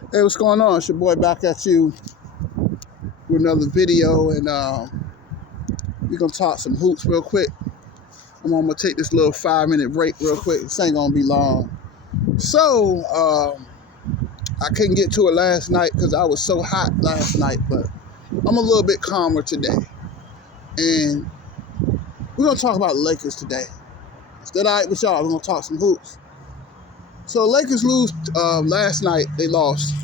Hey, what's going on? It's your boy back at you with another video, and we're gonna talk some hoops real quick. I'm gonna take this little 5-minute break real quick. This ain't gonna be long. So, I couldn't get to it last night because I was so hot last night, but I'm a little bit calmer today. And we're gonna talk about the Lakers today. Is that all right with y'all? We're gonna talk some hoops. So Lakers lose last night. They lost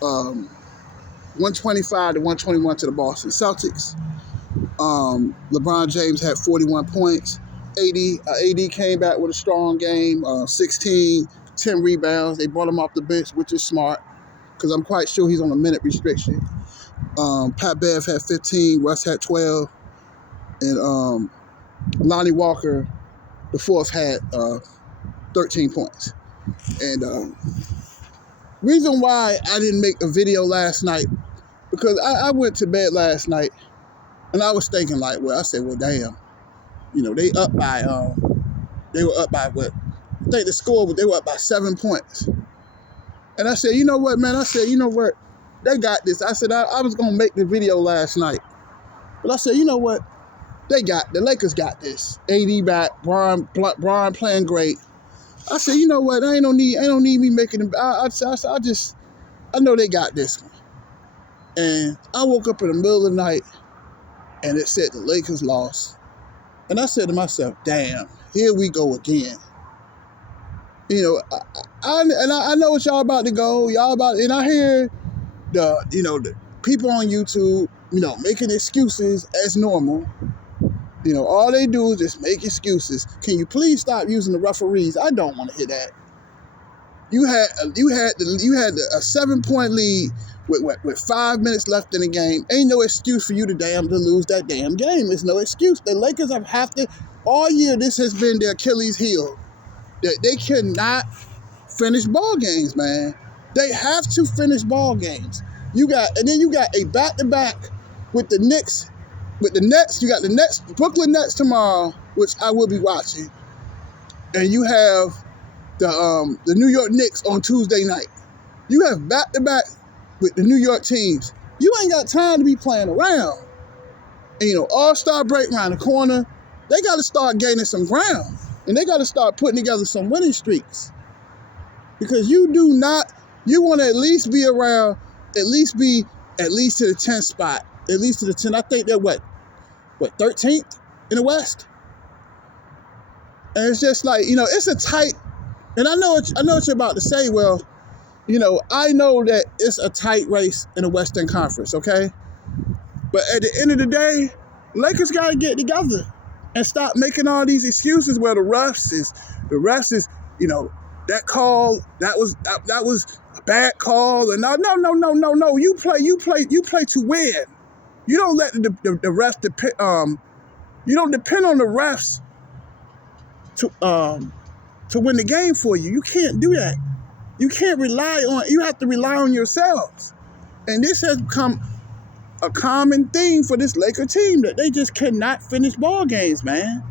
125 to 121 to the Boston Celtics. LeBron James had 41 points. AD came back with a strong game, 16, 10 rebounds. They brought him off the bench, which is smart because I'm quite sure he's on a minute restriction. Pat Bev had 15, Russ had 12, and Lonnie Walker, the fourth, had 13 points. And reason why I didn't make a video last night, because I went to bed last night and I was thinking like, well, damn, they were up by what? I think the score was, they were up by 7 points. And I said, you know what, man? They got this. I said, I was going to make the video last night. But I said, you know what? The Lakers got this. AD back, Bron playing great. I said, you know what? Ain't no need me making them. I know they got this one. And I woke up in the middle of the night and it said the Lakers lost. And I said to myself, damn, here we go again. I know what y'all about to go. And I hear the people on YouTube, making excuses as normal. All they do is just make excuses. Can you please stop using the referees? I don't want to hear that. You had a 7-point lead with 5 minutes left in the game. Ain't no excuse for you to lose that damn game. It's no excuse. The Lakers all year this has been their Achilles heel. That they cannot finish ball games, man. They have to finish ball games. Then you got a back-to-back with the Knicks. With the Nets, you got the Nets, Brooklyn Nets tomorrow, which I will be watching. And you have the New York Knicks on Tuesday night. You have back-to-back with the New York teams. You ain't got time to be playing around. And, All-Star break around the corner. They got to start gaining some ground. And they got to start putting together some winning streaks. Because you want to at least be around, at least to the 10th spot. At least to the 10th. I think they're what, 13th in the West? And it's just like, it's a tight, and I know what you're about to say. Well, I know that it's a tight race in the Western Conference, okay? But at the end of the day, Lakers got to get together and stop making all these excuses where the refs is, that call, that was a bad call. And no. You play to win. You don't let the refs depend. You don't depend on the refs to win the game for you. You can't do that. You can't rely on. You have to rely on yourselves. And this has become a common thing for this Laker team that they just cannot finish ball games, man.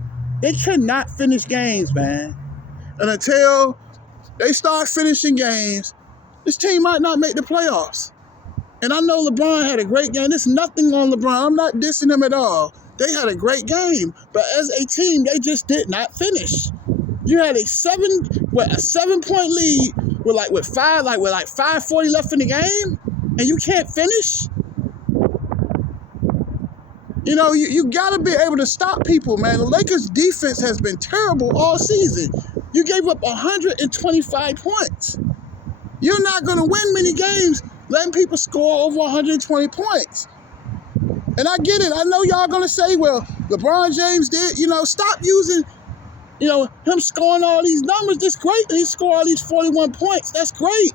They cannot finish games, man. And until they start finishing games, this team might not make the playoffs. And I know LeBron had a great game. There's nothing on LeBron. I'm not dissing him at all. They had a great game. But as a team, they just did not finish. You had a 7-point lead with 5:40 left in the game, and you can't finish? You got to be able to stop people, man. The Lakers' defense has been terrible all season. You gave up 125 points. You're not going to win many games letting people score over 120 points. And I get it. I know y'all going to say, well, LeBron James did. Stop using, him scoring all these numbers. That's great. He scored all these 41 points. That's great.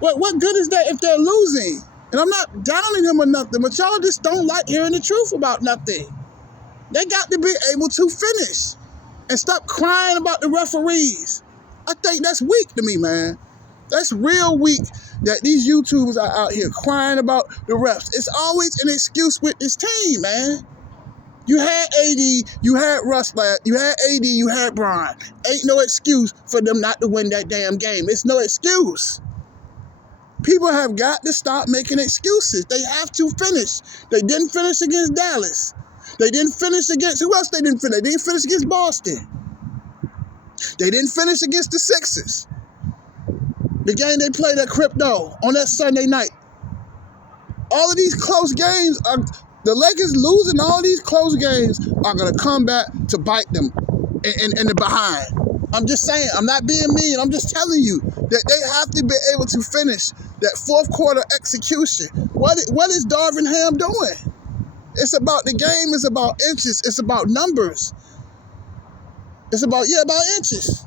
What good is that if they're losing? And I'm not downing him or nothing, but y'all just don't like hearing the truth about nothing. They got to be able to finish and stop crying about the referees. I think that's weak to me, man. That's real weak that these YouTubers are out here crying about the refs. It's always an excuse with this team, man. You had AD, you had Russ, you had AD, you had Bron. Ain't no excuse for them not to win that damn game. It's no excuse. People have got to stop making excuses. They have to finish. They didn't finish against Dallas. They didn't finish against, who else they didn't finish? They didn't finish against Boston. They didn't finish against the Sixers. The game they played at Crypto on that Sunday night. All of these close games are, the Lakers losing all these close games are going to come back to bite them in the behind. I'm just saying, I'm not being mean. I'm just telling you that they have to be able to finish that fourth quarter execution. What is Darvin Ham doing? It's about the game. It's about inches. It's about numbers. It's about inches.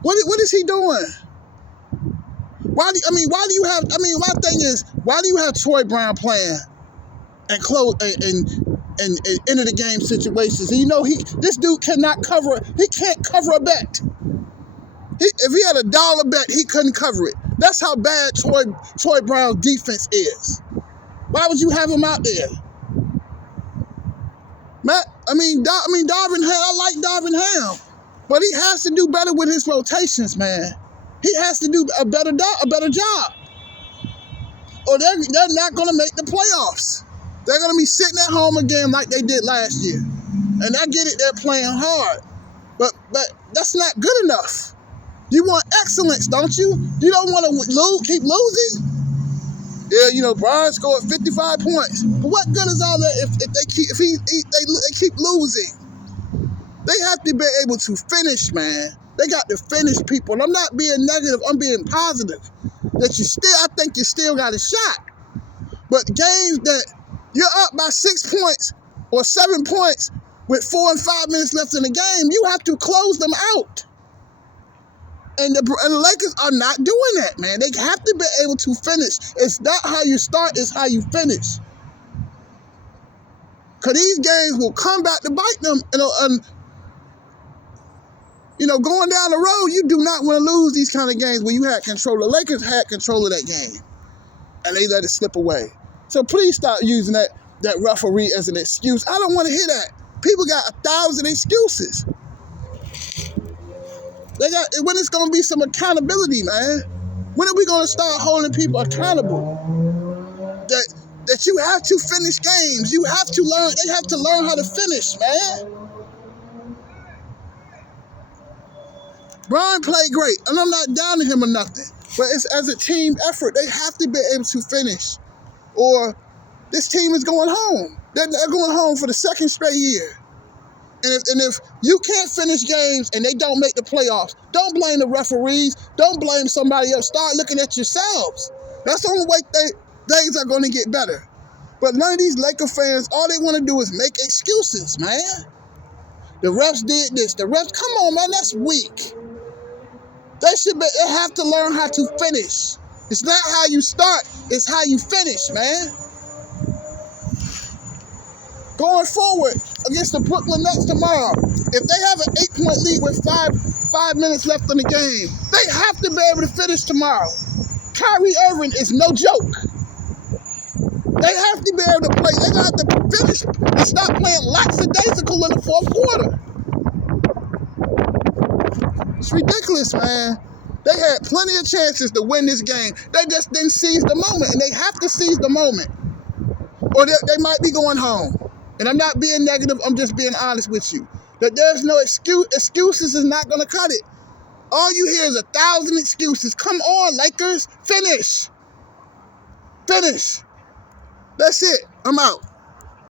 What is he doing? My thing is, why do you have Troy Brown playing and close and end of the game situations? And you know this dude cannot cover. He can't cover a bet. If he had a dollar bet, he couldn't cover it. That's how bad Troy Brown's defense is. Why would you have him out there? Darvin Ham. I like Darvin Ham, but he has to do better with his rotations, man. He has to do a better job, or they're not going to make the playoffs. They're going to be sitting at home again like they did last year. And I get it, they're playing hard, but that's not good enough. You want excellence, don't you? You don't want to keep losing. Yeah, Brian scored 55 points, but what good is all that if they keep losing? They have to be able to finish, man. They got to finish, people. And I'm not being negative. I'm being positive. I think you still got a shot. But games that you're up by 6 points or 7 points with 4 and 5 minutes left in the game, you have to close them out. And the Lakers are not doing that, man. They have to be able to finish. It's not how you start, it's how you finish. Because these games will come back to bite them. Going down the road, you do not want to lose these kind of games when you had control. The Lakers had control of that game, and they let it slip away. So please stop using that referee as an excuse. I don't want to hear that. People got 1,000 excuses. When it's going to be some accountability, man? When are we going to start holding people accountable? That you have to finish games. You have to learn. They have to learn how to finish, man. Brian played great, and I'm not downing him or nothing. But it's as a team effort. They have to be able to finish, or this team is going home. They're going home for the second straight year. And if you can't finish games and they don't make the playoffs, don't blame the referees. Don't blame somebody else. Start looking at yourselves. That's the only way things are going to get better. But none of these Laker fans, all they want to do is make excuses, man. The refs did this. The refs, come on, man, that's weak. They have to learn how to finish. It's not how you start, it's how you finish, man. Going forward against the Brooklyn Nets tomorrow, if they have an 8-point lead with five minutes left in the game, they have to be able to finish tomorrow. Kyrie Irving is no joke. They have to be able to play. They have to finish and stop playing lackadaisical in the fourth quarter. It's ridiculous, man. They had plenty of chances to win this game. They just didn't seize the moment, and they have to seize the moment, or they might be going home. And I'm not being negative. I'm just being honest with you. That there's no excuse. Excuses is not going to cut it. All you hear is 1,000 excuses. Come on, Lakers. Finish. Finish. That's it. I'm out.